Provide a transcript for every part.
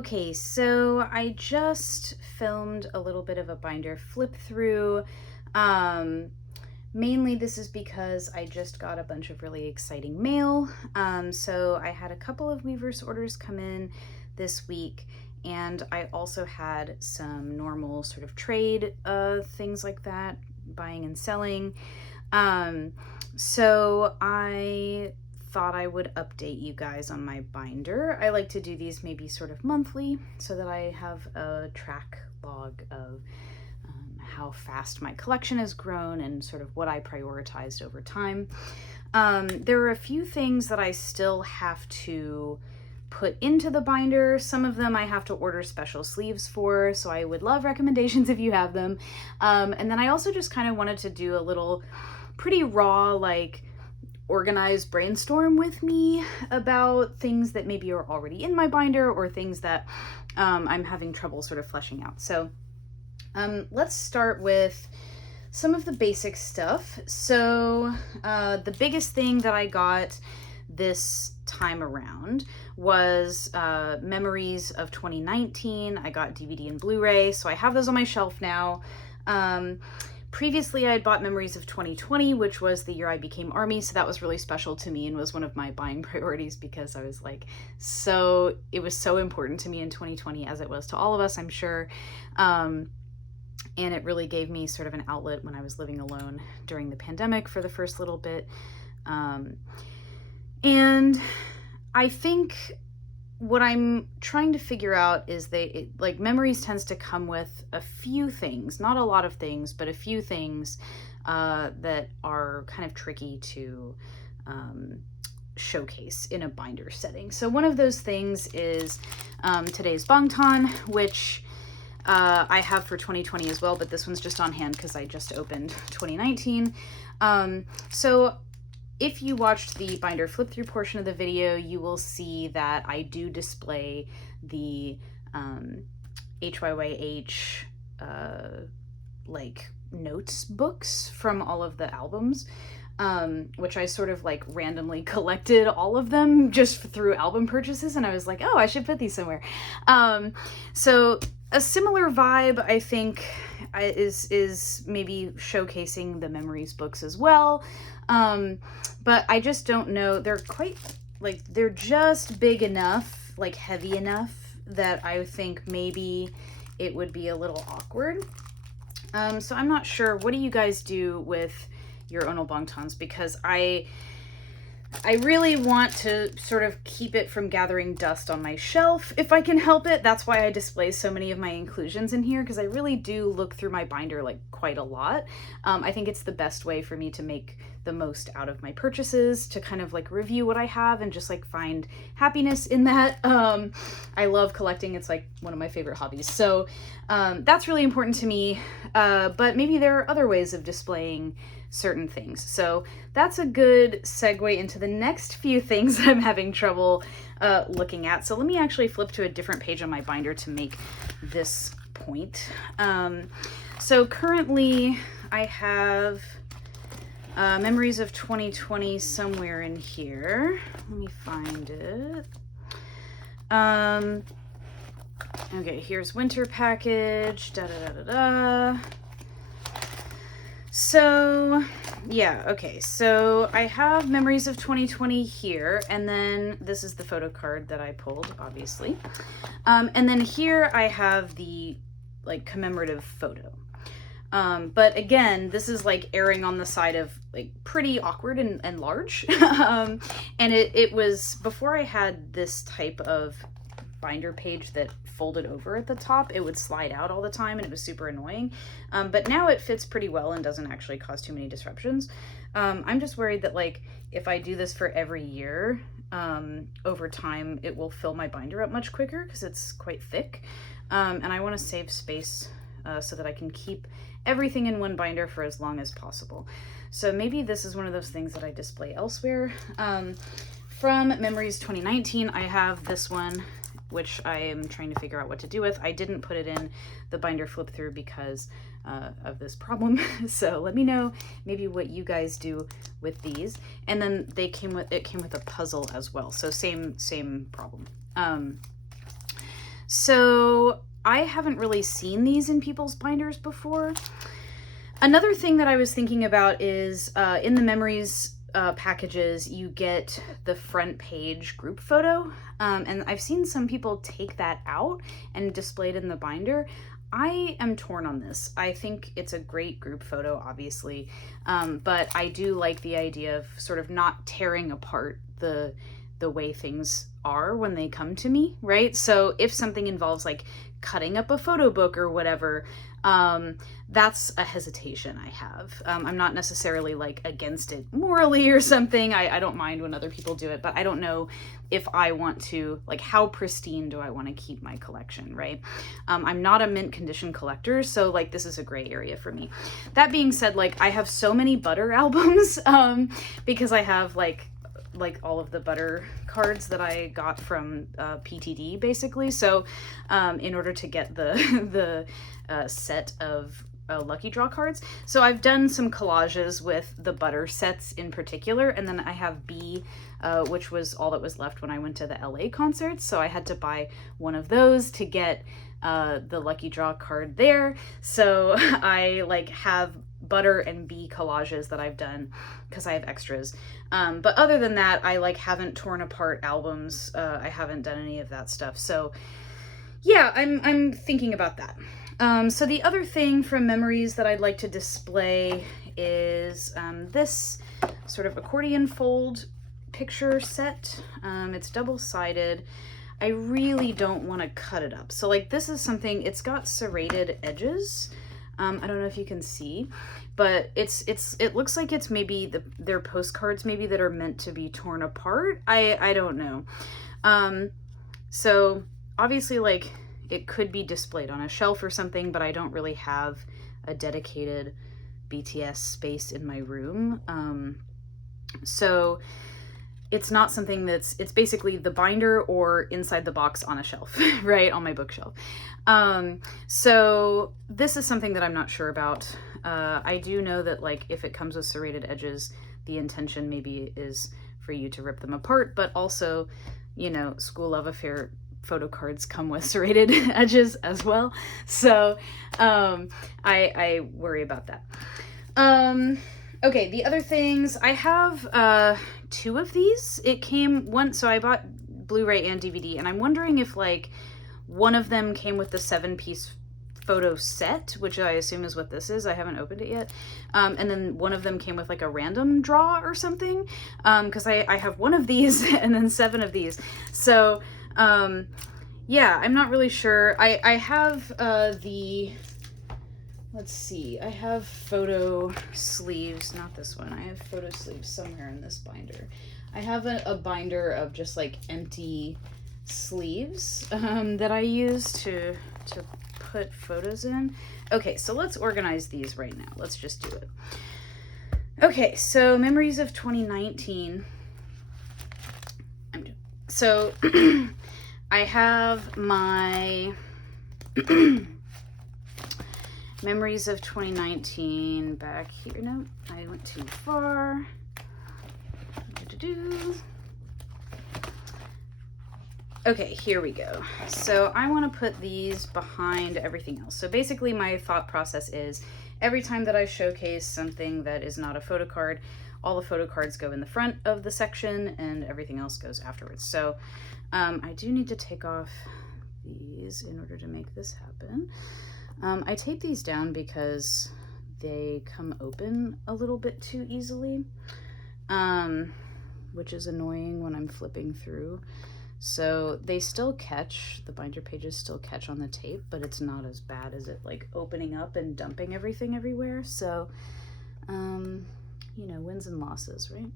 Okay, so I just filmed a little bit of a binder flip through. Mainly this is because I just got a bunch of really exciting mail. So I had a couple of Weverse orders come in this week, and I also had some normal sort of trade things like that, buying and selling. So I thought I would update you guys on my binder. I like to do these maybe sort of monthly so that I have a track log of how fast my collection has grown and sort of what I prioritized over time. There are a few things that I still have to put into the binder. Some of them I have to order special sleeves for, so I would love recommendations if you have them. And then I also just kind of wanted to do a little pretty raw, like, organized brainstorm with me about things that maybe are already in my binder or things that I'm having trouble sort of fleshing out. So let's start with some of the basic stuff. So the biggest thing that I got this time around was Memories of 2019. I got DVD and Blu-ray, so I have those on my shelf now. Previously, I had bought Memories of 2020, which was the year I became Army, so that was really special to me and was one of my buying priorities because I was like, it was so important to me in 2020, as it was to all of us, I'm sure. And it really gave me sort of an outlet when I was living alone during the pandemic for the first little bit. And I think what I'm trying to figure out is like Memories tends to come with a few things, not a lot of things, but a few things that are kind of tricky to showcase in a binder setting. So one of those things is today's Bangtan, which I have for 2020 as well, but this one's just on hand because I just opened 2019. So if you watched the binder flip through portion of the video, you will see that I do display the HYYH like notes books from all of the albums, which I sort of like randomly collected all of them just through album purchases, and I was like, oh, I should put these somewhere. So a similar vibe, I think, is maybe showcasing the Memories books as well. But I just don't know. They're quite, like, they're just big enough, like heavy enough, that I think maybe it would be a little awkward. So I'm not sure. What do you guys do with your Onol Bangtans? Because I really want to sort of keep it from gathering dust on my shelf if I can help it. That's why I display so many of my inclusions in here, because I really do look through my binder like quite a lot. I think it's the best way for me to make the most out of my purchases, to kind of like review what I have and just like find happiness in that. I love collecting. It's like one of my favorite hobbies. So that's really important to me. But maybe there are other ways of displaying certain things. So that's a good segue into the next few things that I'm having trouble looking at. So let me actually flip to a different page on my binder to make this point. So currently I have Memories of 2020 somewhere in here. Let me find it. Okay, here's winter package, da-da-da-da-da. So, yeah, okay, so I have Memories of 2020 here, and then this is the photo card that I pulled, obviously. And then here I have the, like, commemorative photo. But again, this is like erring on the side of like pretty awkward and large. And it was before I had this type of binder page that folded over at the top, it would slide out all the time and it was super annoying. But now it fits pretty well and doesn't actually cause too many disruptions. I'm just worried that like if I do this for every year, over time it will fill my binder up much quicker because it's quite thick. And I want to save space so that I can keep everything in one binder for as long as possible. So maybe this is one of those things that I display elsewhere. From Memories 2019, I have this one, which I am trying to figure out what to do with. I didn't put it in the binder flip through because of this problem. So let me know maybe what you guys do with these. And then it came with a puzzle as well. So same problem. So I haven't really seen these in people's binders before. Another thing that I was thinking about is in the memories packages, you get the front page group photo. And I've seen some people take that out and display it in the binder. I am torn on this. I think it's a great group photo, obviously, but I do like the idea of sort of not tearing apart the way things are when they come to me, right? So if something involves like cutting up a photo book or whatever, that's a hesitation I have. I'm not necessarily like against it morally or something. I don't mind when other people do it, but I don't know if I want to, like, how pristine do I want to keep my collection, right? I'm not a mint condition collector, so like this is a gray area for me. That being said, like I have so many Butter albums because I have like all of the Butter cards that I got from PTD basically. So in order to get the set of Lucky Draw cards. So I've done some collages with the Butter sets in particular, and then I have B, which was all that was left when I went to the LA concerts. So I had to buy one of those to get the Lucky Draw card there. So I like have Butter and B collages that I've done because I have extras. But other than that, I like haven't torn apart albums. I haven't done any of that stuff. So yeah, I'm thinking about that. So the other thing from memories that I'd like to display is this sort of accordion fold picture set. It's double-sided. I really don't want to cut it up. So like this is something, it's got serrated edges. I don't know if you can see, but it looks like it's maybe their postcards maybe that are meant to be torn apart. I don't know. So obviously like it could be displayed on a shelf or something, but I don't really have a dedicated BTS space in my room. So it's not something it's basically the binder or inside the box on a shelf, right? On my bookshelf. So this is something that I'm not sure about. I do know that like if it comes with serrated edges, the intention maybe is for you to rip them apart, but also, you know, School Love Affair photo cards come with serrated edges as well. So I worry about that. Okay, the other things, I have 2 of these. It came one, so I bought Blu-ray and DVD, and I'm wondering if like one of them came with the 7-piece photo set, which I assume is what this is. I haven't opened it yet. And then one of them came with like a random draw or something, because I have 1 of these and then 7 of these. So yeah, I'm not really sure. I have let's see, I have photo sleeves, not this one. I have photo sleeves somewhere in this binder. I have a binder of just like empty sleeves that I use to put photos in. Okay, so let's organize these right now. Let's just do it. Okay, so memories of 2019. So I have my memories of 2019 back here. No, I went too far. Okay, here we go. So I want to put these behind everything else. So basically my thought process is every time that I showcase something that is not a photo card, all the photo cards go in the front of the section and everything else goes afterwards. So I do need to take off these in order to make this happen. I tape these down because they come open a little bit too easily, which is annoying when I'm flipping through. So they still catch, the binder pages still catch on the tape, but it's not as bad as it like opening up and dumping everything everywhere. So, you know, wins and losses, right?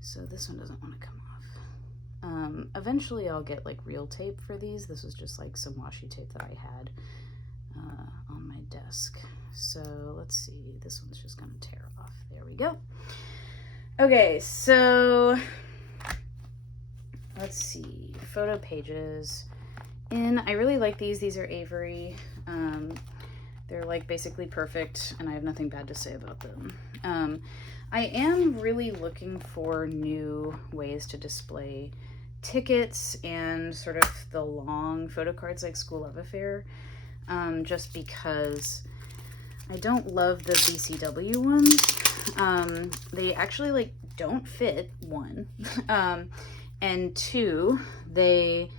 So this one doesn't want to come off. Eventually I'll get like real tape for these. This was just like some washi tape that I had on my desk. So let's see, this one's just gonna tear off. There we go. Okay, so let's see, photo pages. And I really like these. These are Avery. They're like basically perfect and I have nothing bad to say about them. I am really looking for new ways to display tickets and sort of the long photo cards like School Love Affair, just because I don't love the BCW ones. They actually like don't fit, one, and two, they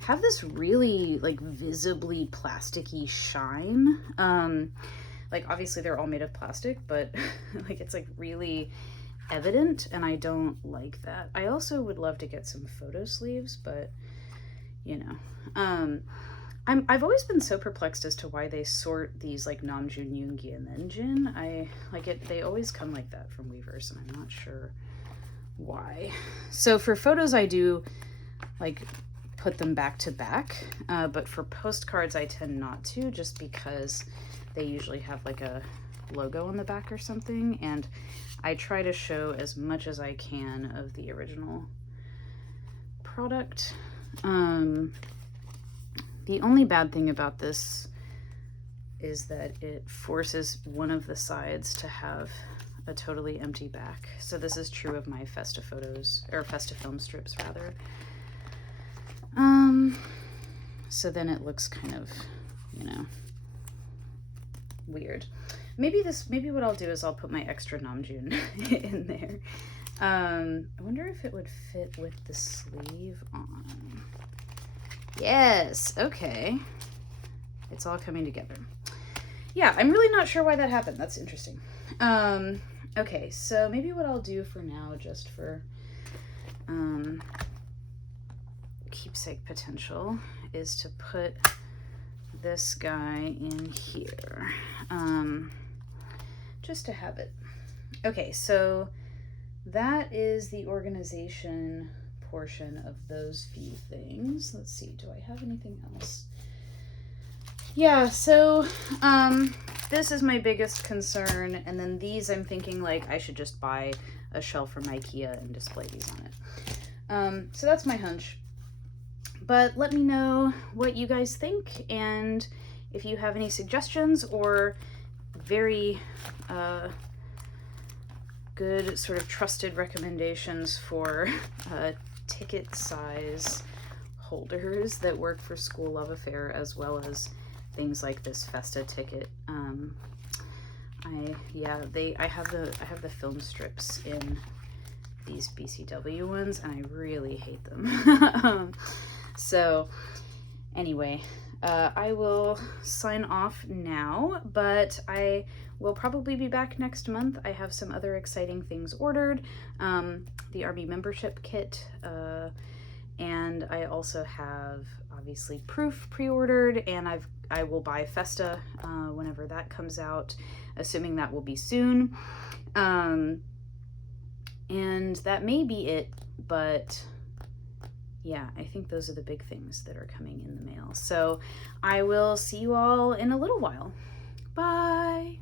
have this really like visibly plasticky shine. Like obviously they're all made of plastic, but like it's like really evident, and I don't like that. I also would love to get some photo sleeves, but you know, I've always been so perplexed as to why they sort these like Namjoon, Yoongi, and then Jin. I like it. They always come like that from Weverse, and I'm not sure why. So for photos, I do like put them back to back, but for postcards, I tend not to, just because they usually have like a logo on the back or something, and I try to show as much as I can of the original product. The only bad thing about this is that it forces one of the sides to have a totally empty back. So this is true of my Festa photos, or Festa film strips rather. So then it looks kind of, you know, weird. Maybe what I'll do is I'll put my extra Namjoon in there. I wonder if it would fit with the sleeve on. Yes, okay. It's all coming together. Yeah, I'm really not sure why that happened. That's interesting. Okay, so maybe what I'll do for now, just for keepsake potential, is to put this guy in here, just to have it. Okay, so that is the organization portion of those few things. Let's see, do I have anything else? Yeah, so this is my biggest concern, and then these I'm thinking like I should just buy a shelf from IKEA and display these on it. So that's my hunch. But let me know what you guys think, and if you have any suggestions or very good sort of trusted recommendations for ticket size holders that work for School Love Affair, as well as things like this Festa ticket. I have the film strips in these BCW ones, and I really hate them. So anyway, I will sign off now, but I will probably be back next month. I have some other exciting things ordered, the Army membership kit, and I also have obviously Proof pre-ordered, and I will buy Festa whenever that comes out, assuming that will be soon. And that may be it, but yeah, I think those are the big things that are coming in the mail. So I will see you all in a little while. Bye.